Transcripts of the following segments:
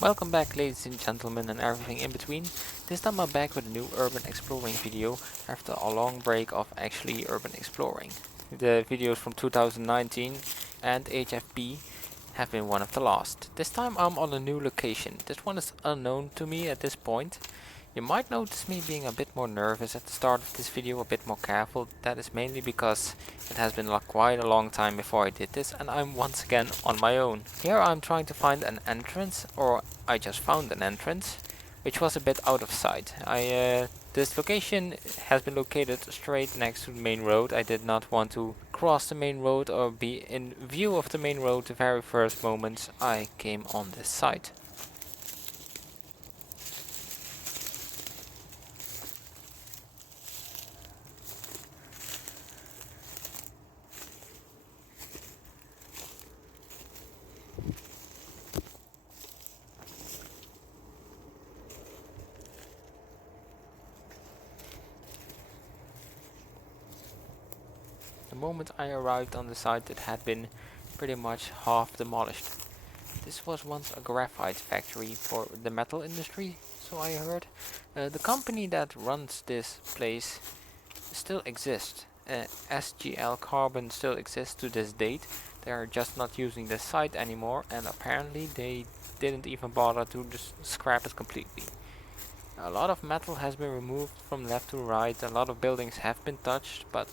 Welcome back, ladies and gentlemen, and everything in between. This time I'm back with a new urban exploring video after a long break of actually urban exploring. The videos from 2019 and HFB have been one of the last. This time I'm on a new location. This one is unknown to me at this point. You might notice me being a bit more nervous at the start of this video, a bit more careful. That is mainly because it has been quite a long time before I did this and I'm once again on my own. Here I'm trying to find an entrance, or I just found an entrance, which was a bit out of sight. This location has been located straight next to the main road. I did not want to cross the main road or be in view of the main road the very first moment I came on this site. The moment I arrived on the site, it had been pretty much half demolished. This was once a graphite factory for the metal industry, so I heard. The company that runs this place still exists. SGL Carbon still exists to this date. They are just not using this site anymore, and apparently they didn't even bother to just scrap it completely. A lot of metal has been removed from left to right, a lot of buildings have been touched, but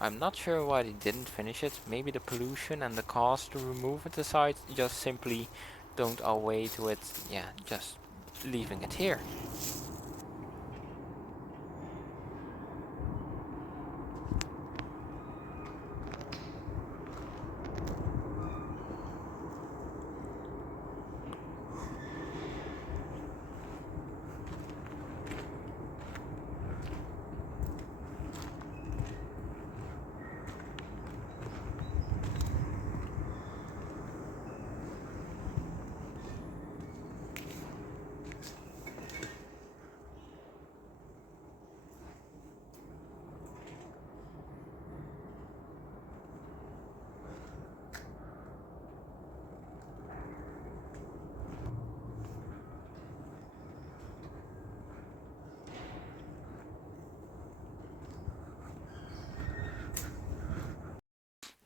I'm not sure why they didn't finish it. Maybe the pollution and the cost to remove the site just simply don't outweigh to it, yeah, just leaving it here.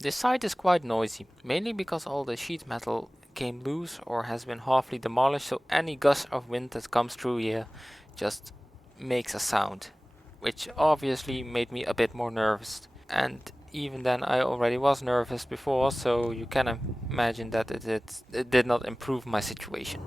This site is quite noisy, mainly because all the sheet metal came loose or has been halfly demolished, so any gust of wind that comes through here just makes a sound, which obviously made me a bit more nervous. And even then I already was nervous before, so you can imagine that it did not improve my situation.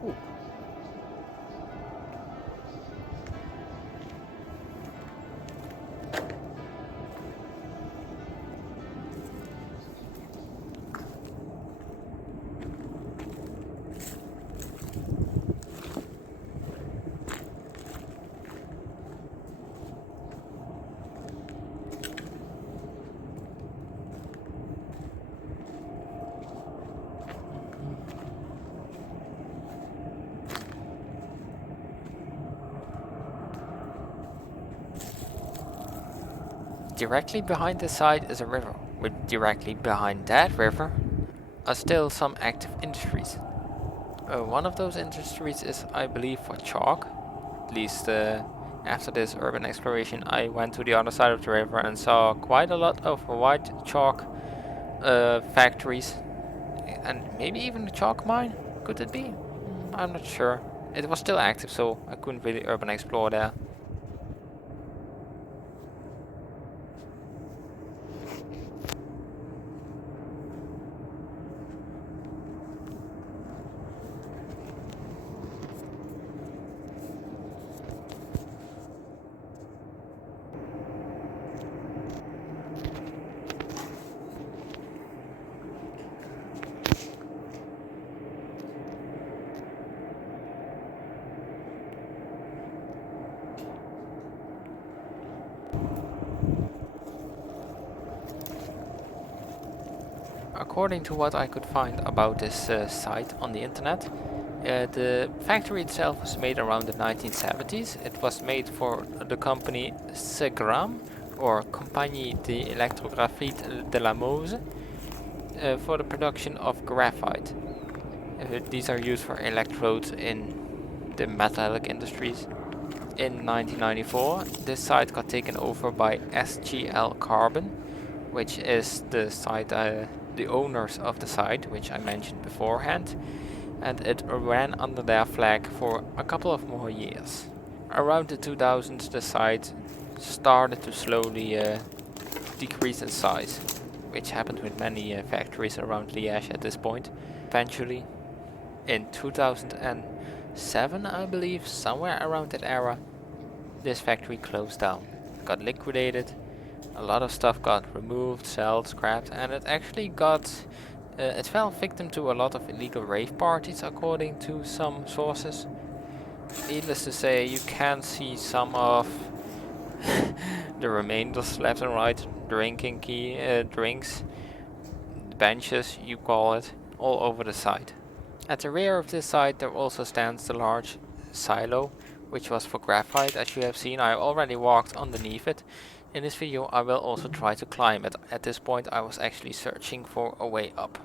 Cool. Directly behind the site is a river, with directly behind that river are still some active industries. One of those industries is, I believe, for chalk. At least after this urban exploration, I went to the other side of the river and saw quite a lot of white chalk factories, and maybe even a chalk mine. Could it be? I'm not sure. It was still active, so I couldn't really urban explore there. According to what I could find about this site on the internet, the factory itself was made around the 1970s. It was made for the company Segram, or Compagnie d'Electrographite de la Mose, for the production of graphite. These are used for electrodes in the metallic industries. In 1994, this site got taken over by SGL Carbon, which is the site, the owners of the site, which I mentioned beforehand, and it ran under their flag for a couple of more years. Around the 2000s, the site started to slowly decrease in size, which happened with many factories around Liege at this point. Eventually, in 2007, I believe, somewhere around that era, this factory closed down, got liquidated. A lot of stuff got removed, sold, scrapped, and it actually it fell victim to a lot of illegal rave parties, according to some sources. Needless to say, you can see some of the remainders left and right, drinking drinks, benches, you call it, all over the site. At the rear of this site there also stands the large silo, which was for graphite. As you have seen, I already walked underneath it. In this video I will also try to climb it. At this point I was actually searching for a way up.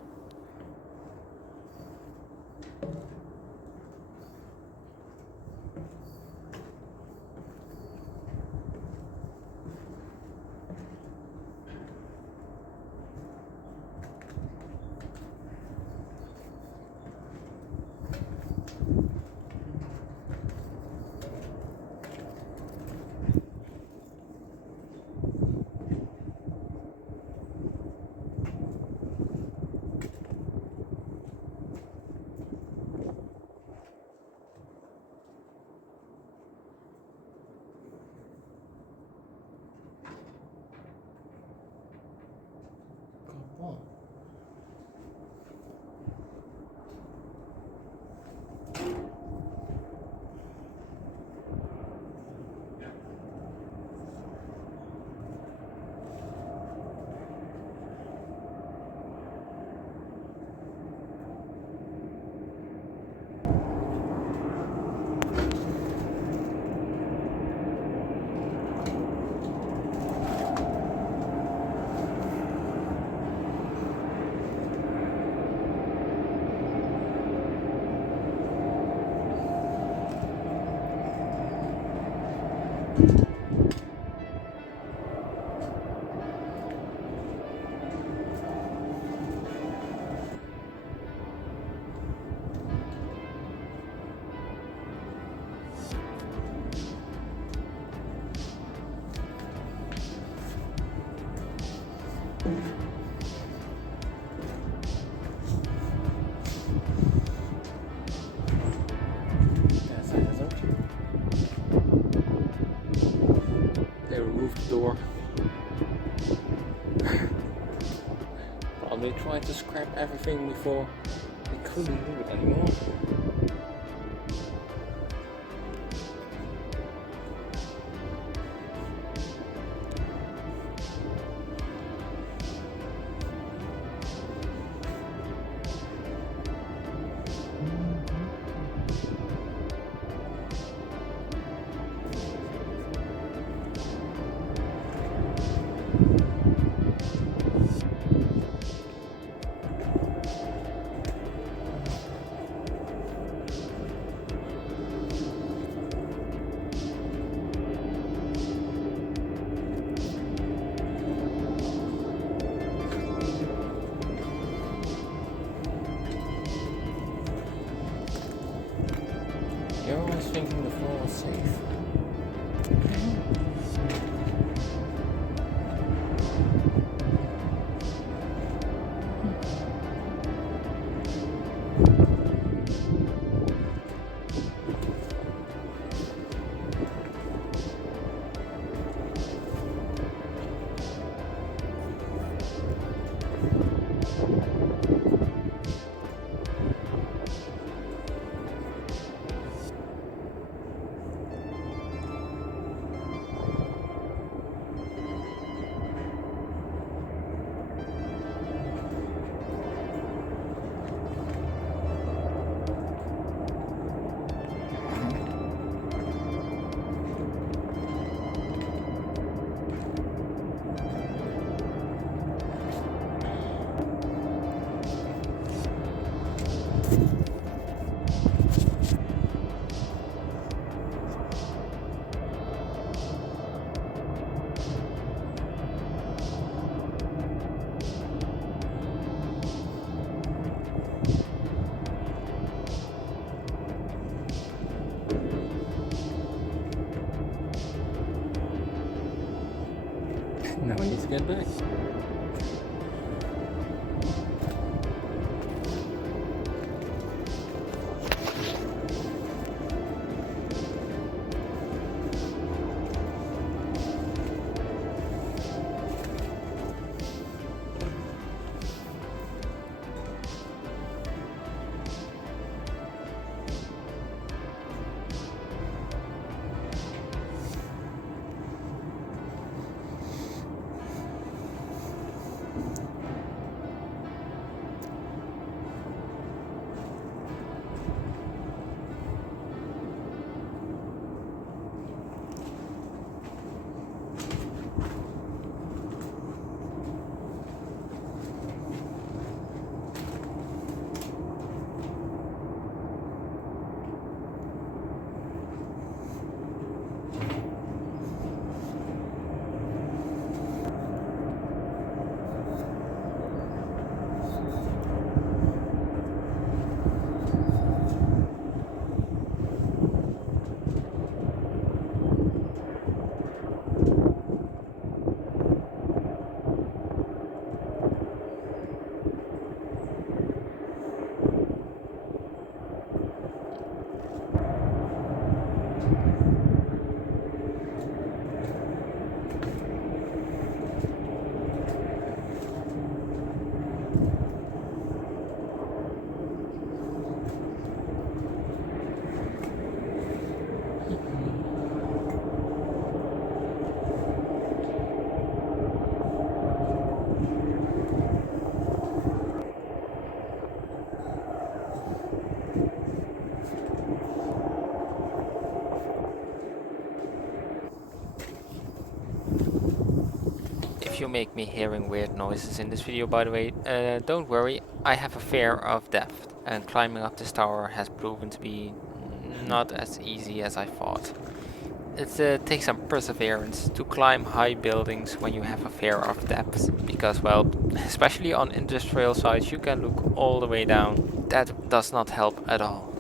That's a hazard. They removed the door. Probably tried to scrap everything before they couldn't do it anymore. You're always thinking the floor is safe. Now we need to get back. If you make me hearing weird noises in this video, by the way, don't worry, I have a fear of depth, and climbing up this tower has proven to be not as easy as I thought. It takes some perseverance to climb high buildings when you have a fear of depth, because, well, especially on industrial sites, you can look all the way down. That does not help at all.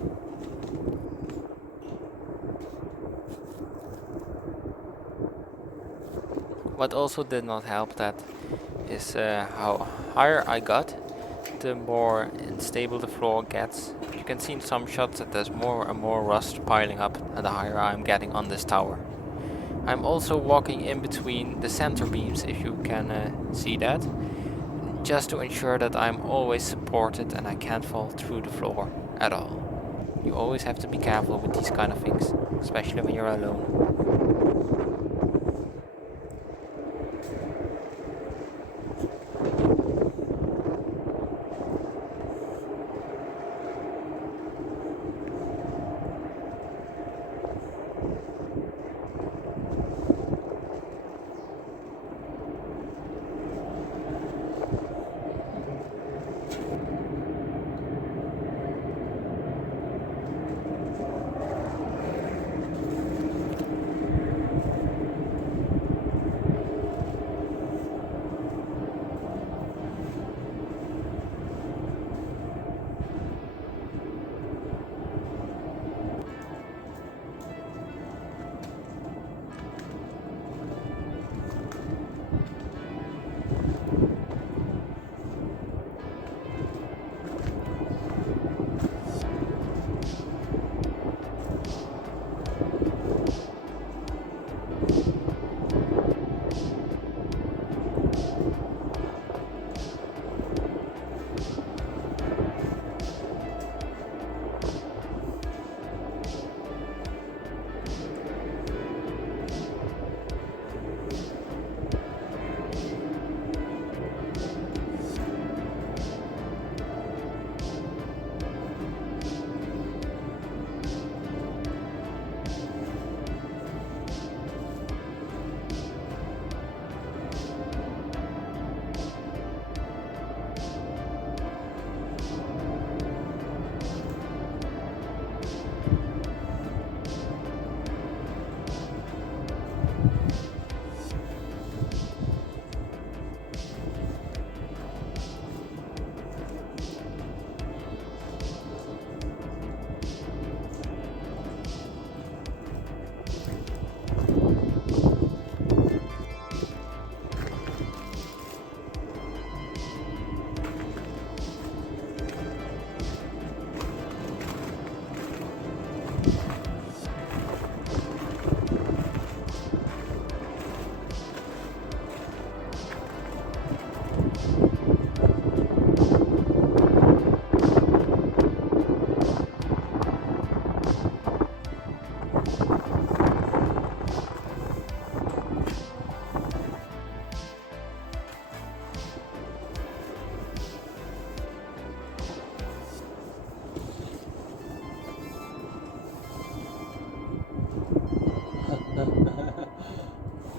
What also did not help that is how higher I got, the more unstable the floor gets. You can see in some shots that there's more and more rust piling up the higher I'm getting on this tower. I'm also walking in between the center beams, if you can see that, just to ensure that I'm always supported and I can't fall through the floor at all. You always have to be careful with these kind of things, especially when you're alone.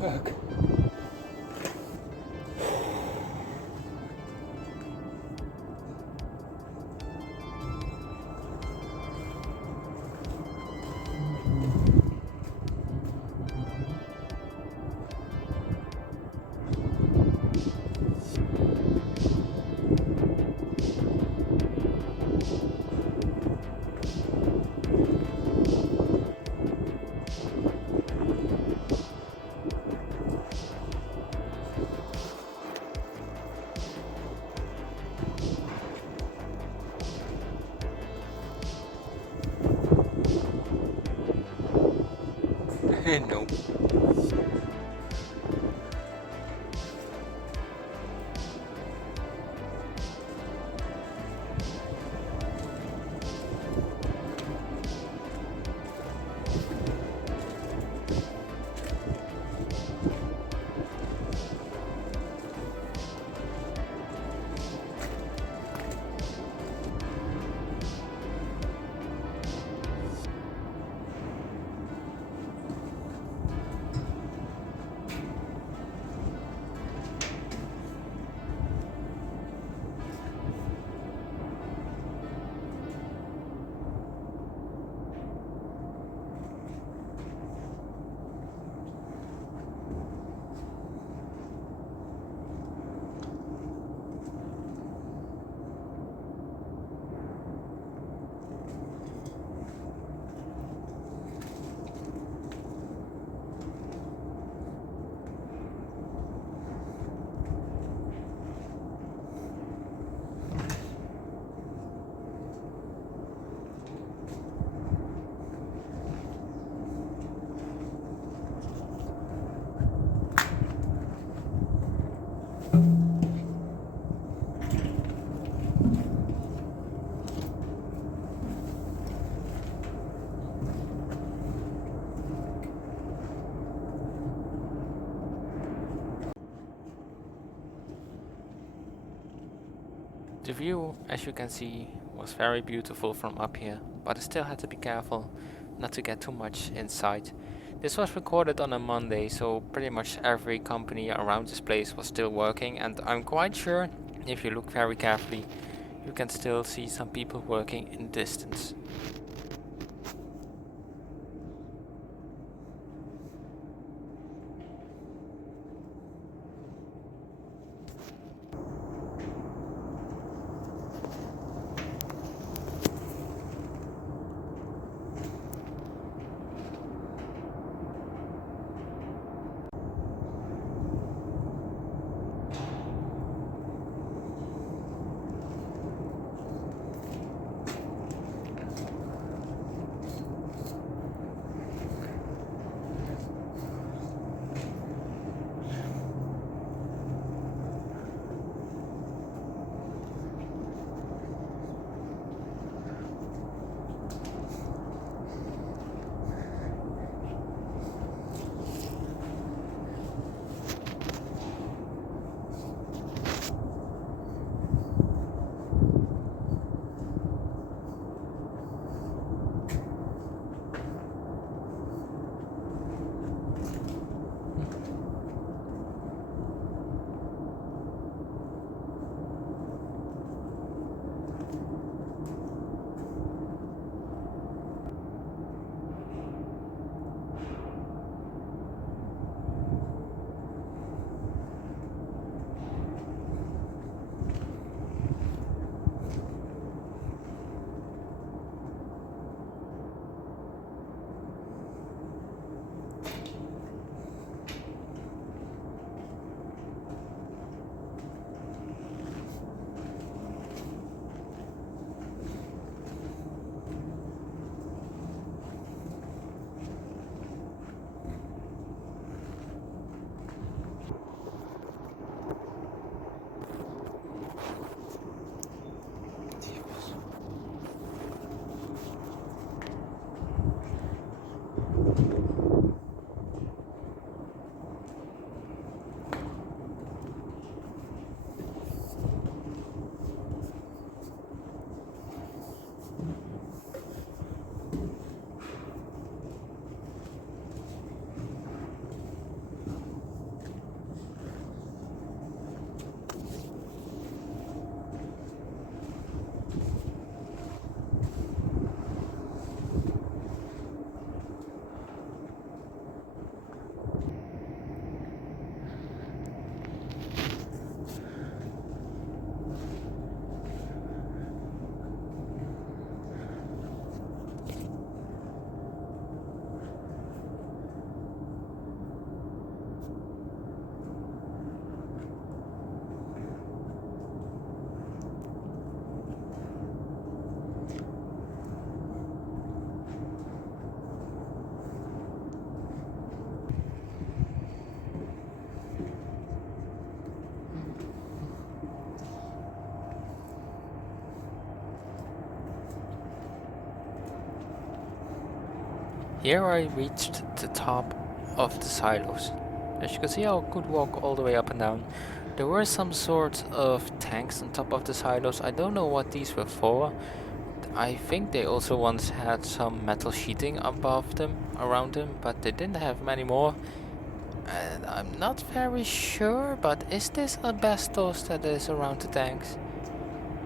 Fuck. No. The view, as you can see, was very beautiful from up here, but I still had to be careful not to get too much inside. This was recorded on a Monday, so pretty much every company around this place was still working, and I'm quite sure, if you look very carefully, you can still see some people working in the distance. Here I reached the top of the silos. As you can see, I could walk all the way up and down. There were some sort of tanks on top of the silos. I don't know what these were for. I think they also once had some metal sheeting above them, around them, but they didn't have many more. And I'm not very sure, but is this asbestos that is around the tanks?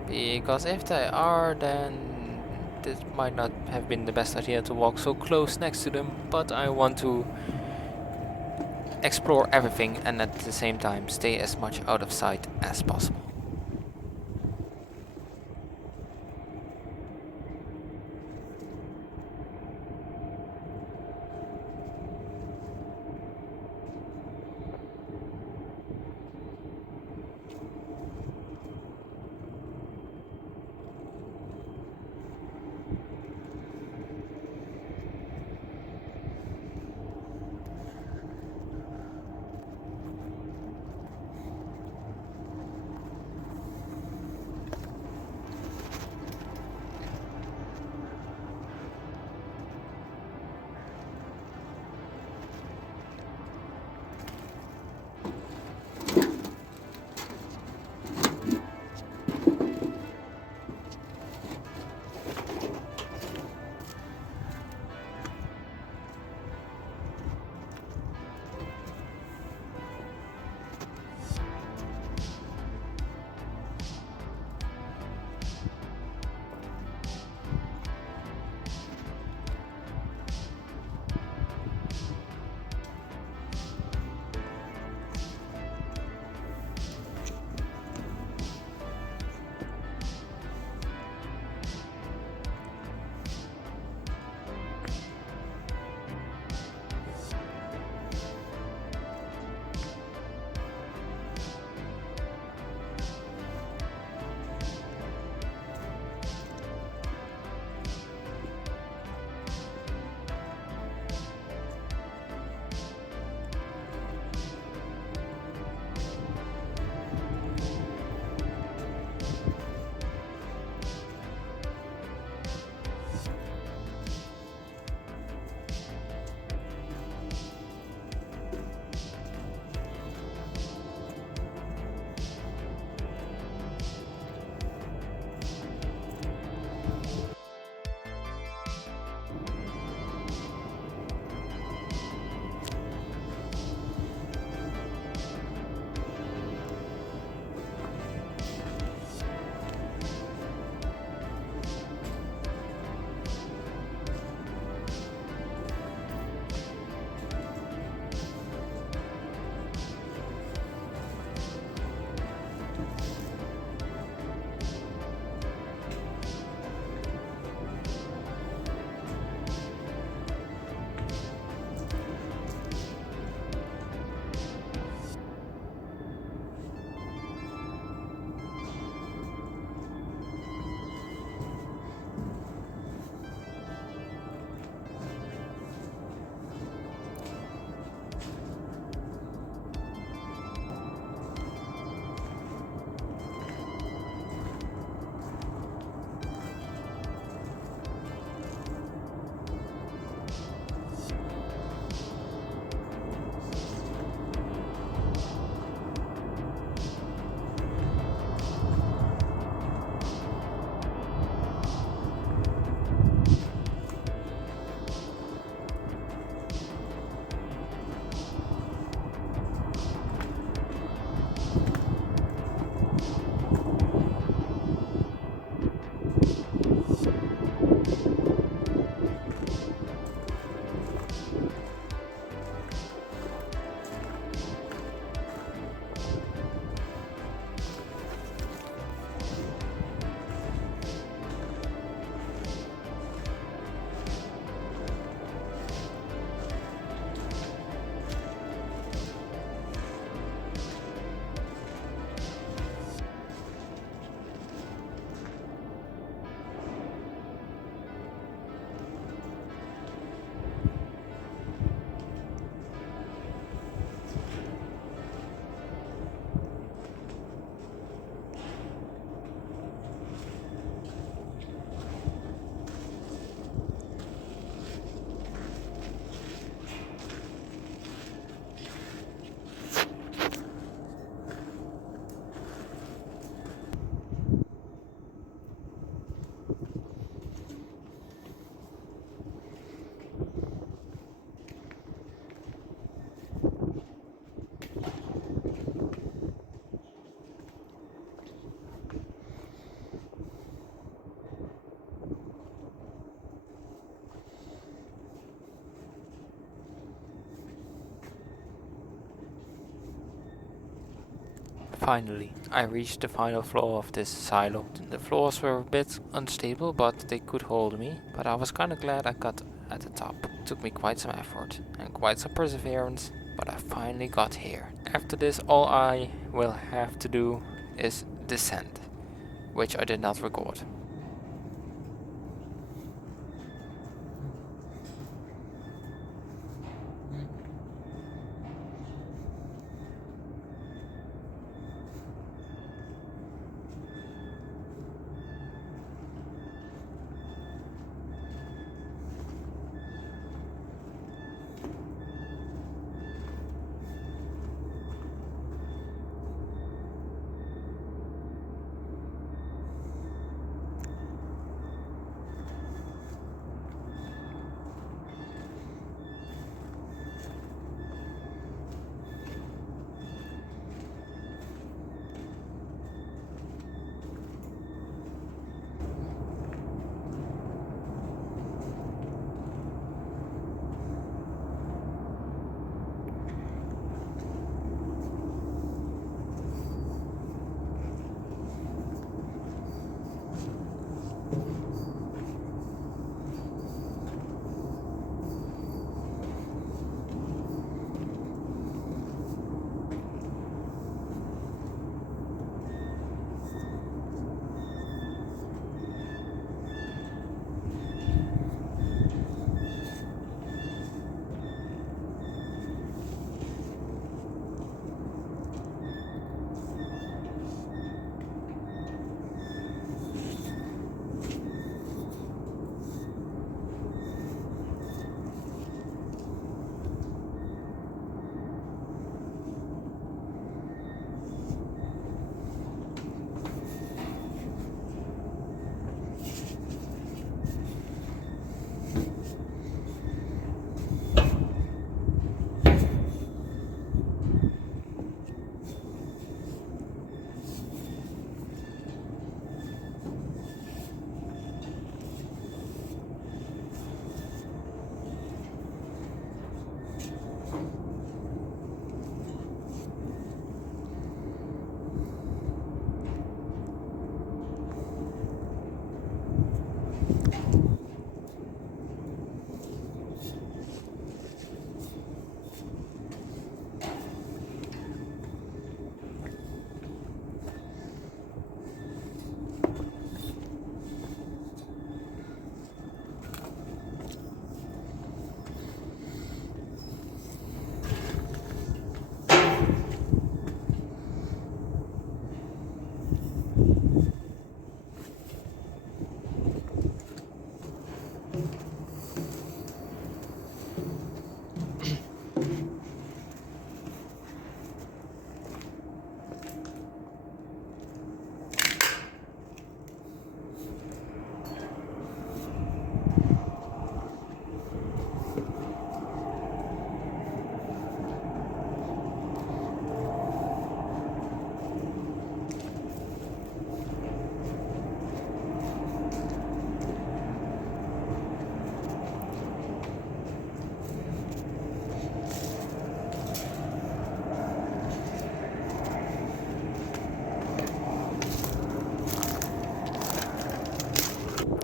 Because if they are, then this might not have been the best idea to walk so close next to them, but I want to explore everything and at the same time stay as much out of sight as possible. Finally, I reached the final floor of this silo. The floors were a bit unstable, but they could hold me. But I was kinda glad I got at the top. It took me quite some effort and quite some perseverance, but I finally got here. After this, all I will have to do is descend, which I did not record.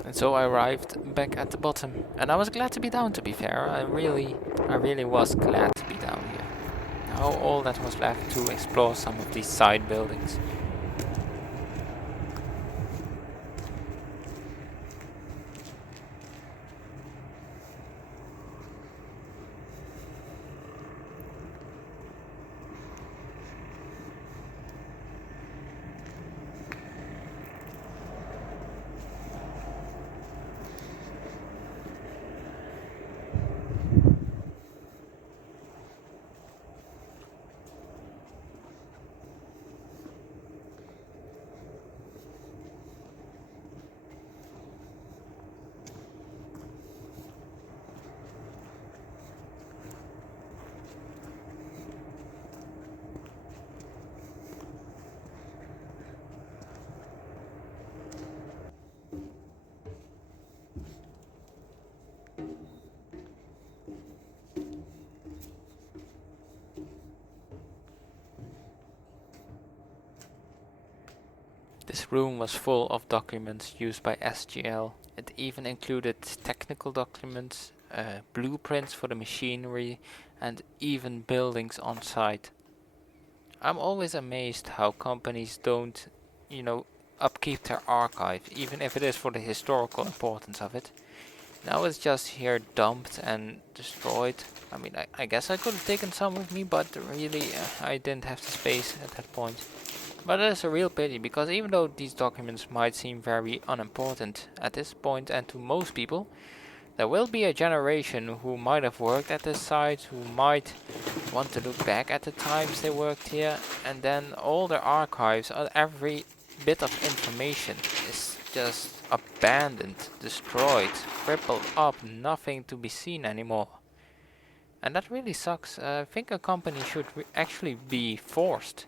And so I arrived back at the bottom, and I was glad to be down, to be fair. I really was glad to be down here. Now all that was left to explore some of these side buildings. This room was full of documents used by SGL. It even included technical documents, blueprints for the machinery, and even buildings on site. I'm always amazed how companies don't, upkeep their archive, even if it is for the historical importance of it. Now it's just here dumped and destroyed. I mean, I guess I could have taken some with me, but really I didn't have the space at that point. But it is a real pity, because even though these documents might seem very unimportant at this point and to most people, there will be a generation who might have worked at this site, who might want to look back at the times they worked here, and then all their archives, every bit of information is just abandoned, destroyed, crippled up, nothing to be seen anymore. And that really sucks. I think a company should actually be forced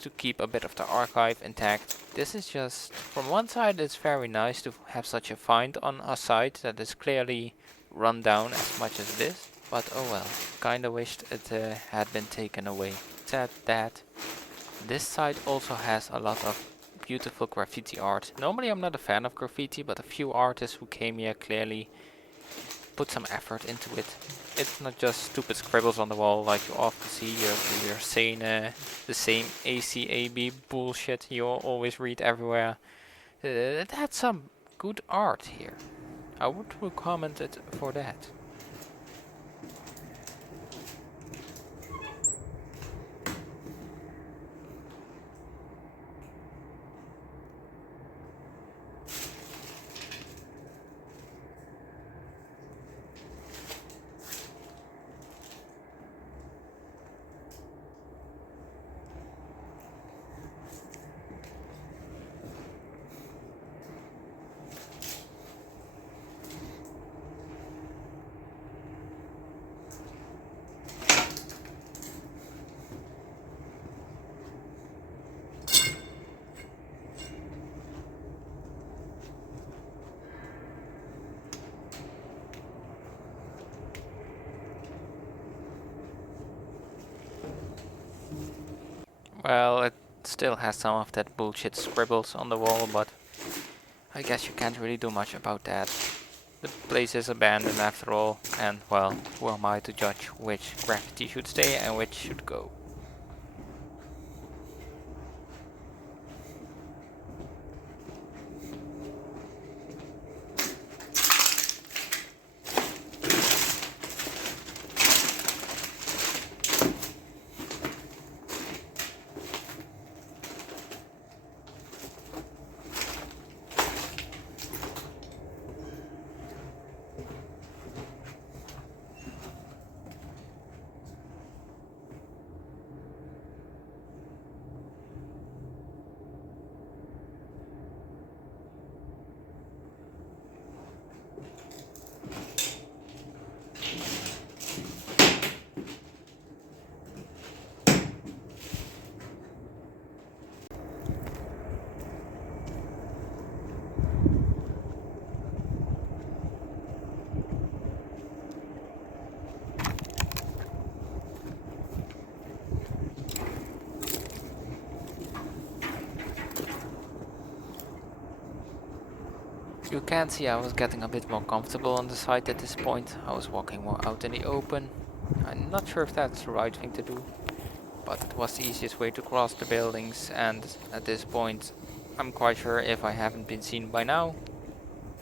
to keep a bit of the archive intact. This is just, from one side it's very nice to have such a find on a site that is clearly run down as much as it is, but oh well, kinda wished it had been taken away. Said that this site also has a lot of beautiful graffiti art. Normally I'm not a fan of graffiti, but a few artists who came here clearly put some effort into it. It's not just stupid scribbles on the wall like you often see. You're saying the same ACAB bullshit you always read everywhere. It had some good art here. I would recommend it for that. Well, it still has some of that bullshit scribbles on the wall, but I guess you can't really do much about that. The place is abandoned after all, and well, who am I to judge which graffiti should stay and which should go? You can see I was getting a bit more comfortable on the site at this point. I was walking more out in the open. I'm not sure if that's the right thing to do, but it was the easiest way to cross the buildings, and at this point I'm quite sure if I haven't been seen by now,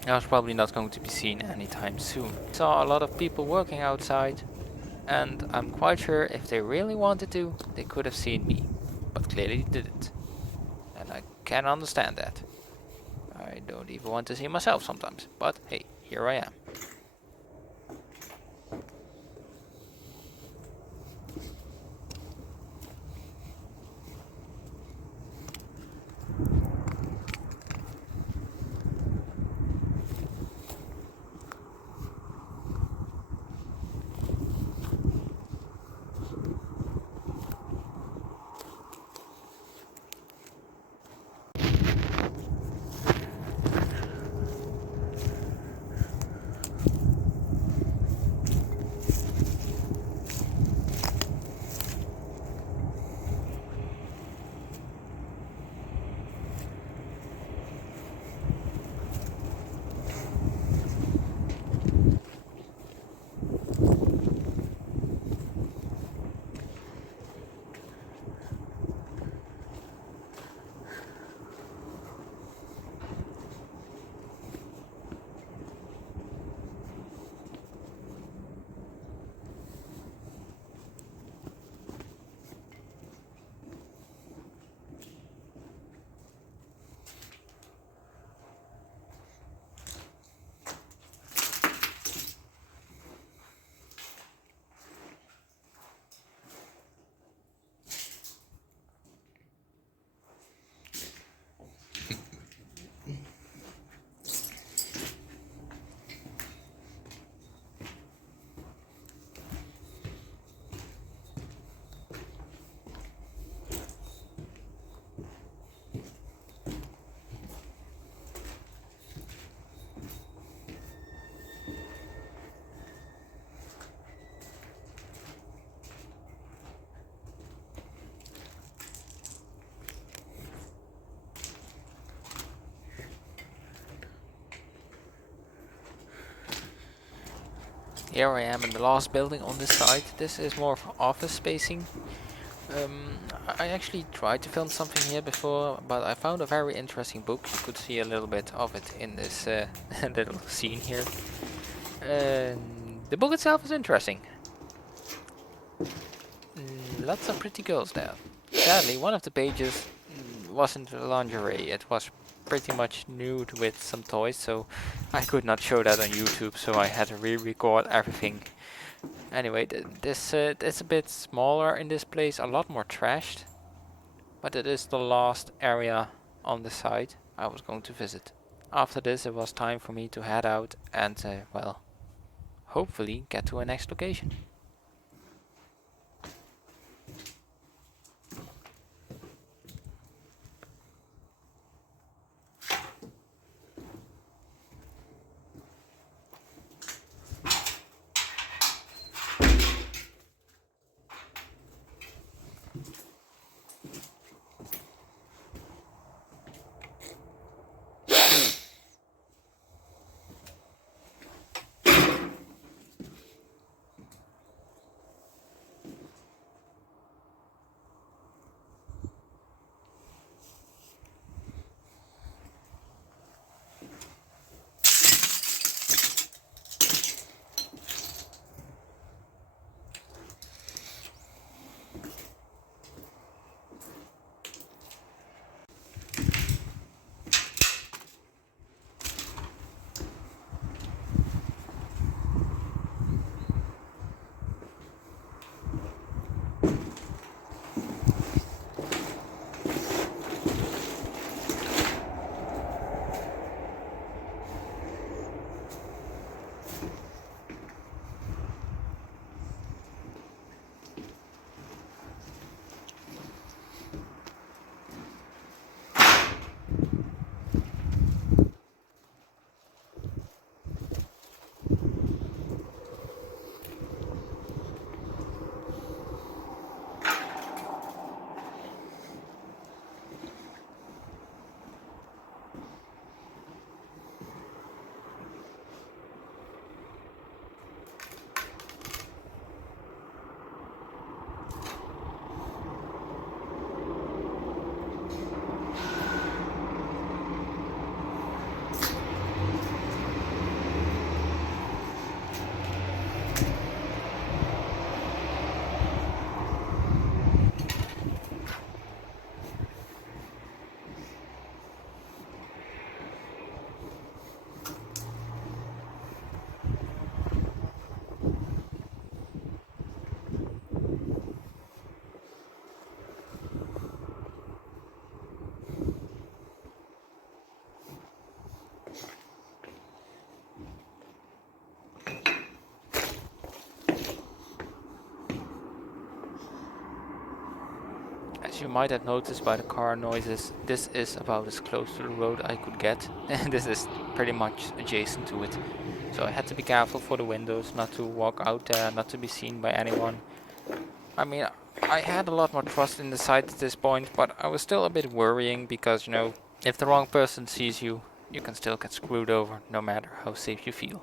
I was probably not going to be seen anytime soon. Saw a lot of people working outside, and I'm quite sure if they really wanted to, they could have seen me, but clearly didn't. And I can understand that. I don't even want to see myself sometimes, but hey, here I am. Here I am in the last building on this side. This is more of office spacing. I actually tried to film something here before, but I found a very interesting book. You could see a little bit of it in this little scene here. The book itself is interesting. Lots of pretty girls there. Sadly, one of the pages wasn't lingerie. It was pretty much nude with some toys, so I could not show that on YouTube, so I had to re-record everything. Anyway, this it's a bit smaller in this place, a lot more trashed, but it is the last area on the site I was going to visit. After this, it was time for me to head out and, well, hopefully get to a next location. As you might have noticed by the car noises, this is about as close to the road I could get, and this is pretty much adjacent to it. So I had to be careful for the windows, not to walk out there, not to be seen by anyone. I mean, I had a lot more trust in the site at this point, but I was still a bit worrying because, you know, if the wrong person sees you, you can still get screwed over, no matter how safe you feel.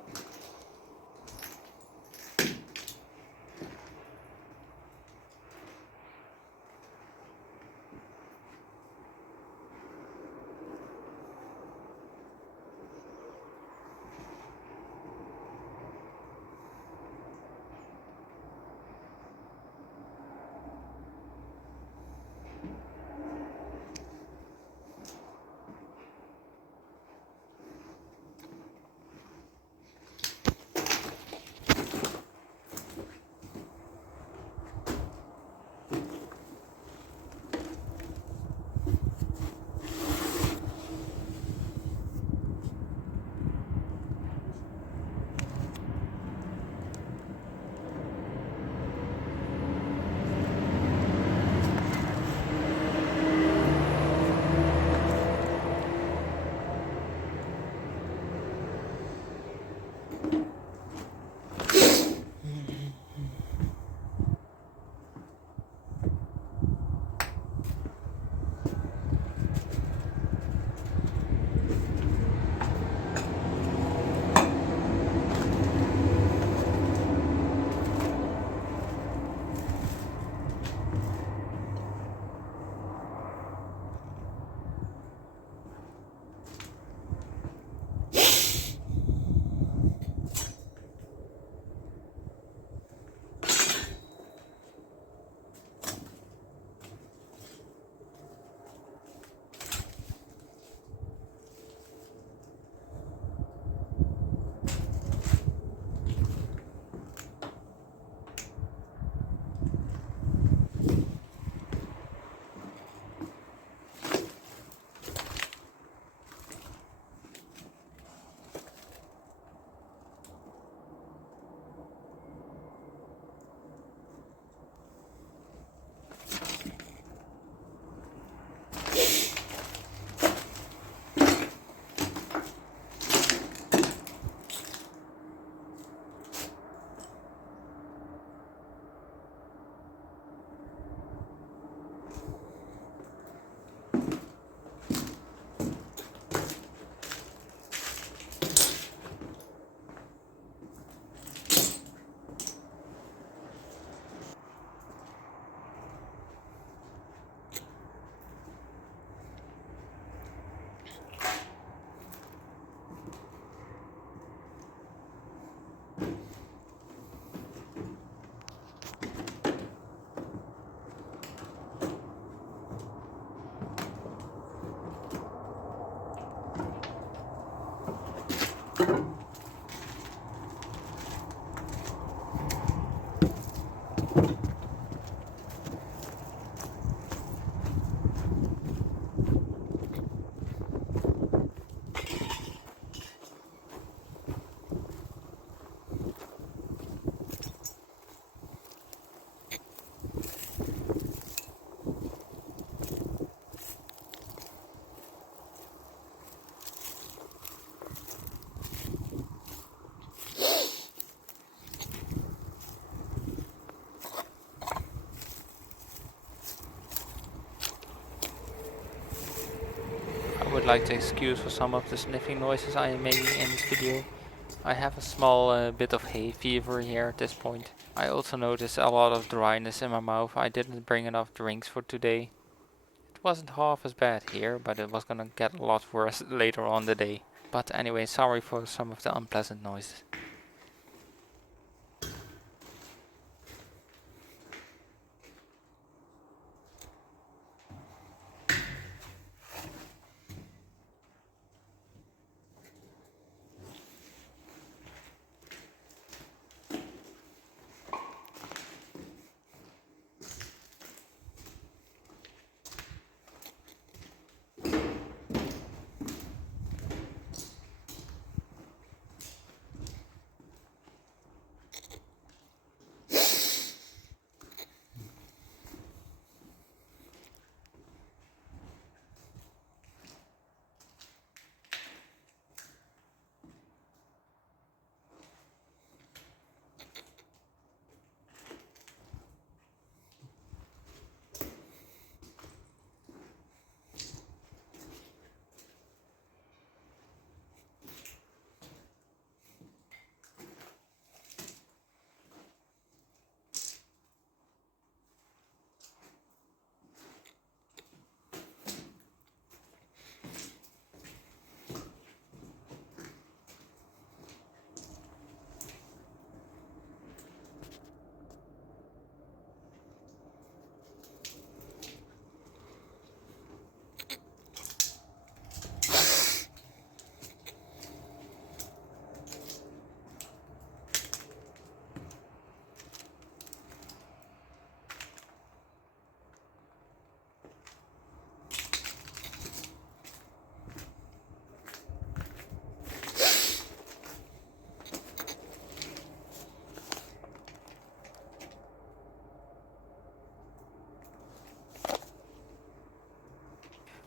I would like to excuse for some of the sniffing noises I am making in this video. I have a small bit of hay fever here at this point. I also noticed a lot of dryness in my mouth. I didn't bring enough drinks for today. It wasn't half as bad here, but it was gonna get a lot worse later on the day. But anyway, sorry for some of the unpleasant noises.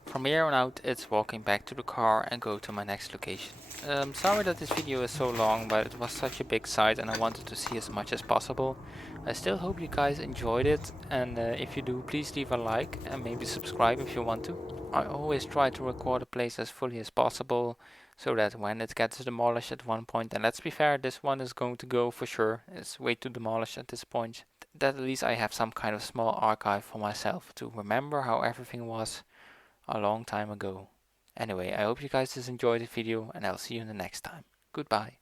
From here on out, it's walking back to the car and go to my next location. Sorry that this video is so long, but it was such a big site and I wanted to see as much as possible. I still hope you guys enjoyed it, and if you do, please leave a like and maybe subscribe if you want to. I always try to record a place as fully as possible, so that when it gets demolished at one point, and let's be fair, this one is going to go for sure, it's way too demolished at this point, that at least I have some kind of small archive for myself to remember how everything was a long time ago. Anyway, I hope you guys just enjoyed the video and I'll see you in the next time. Goodbye.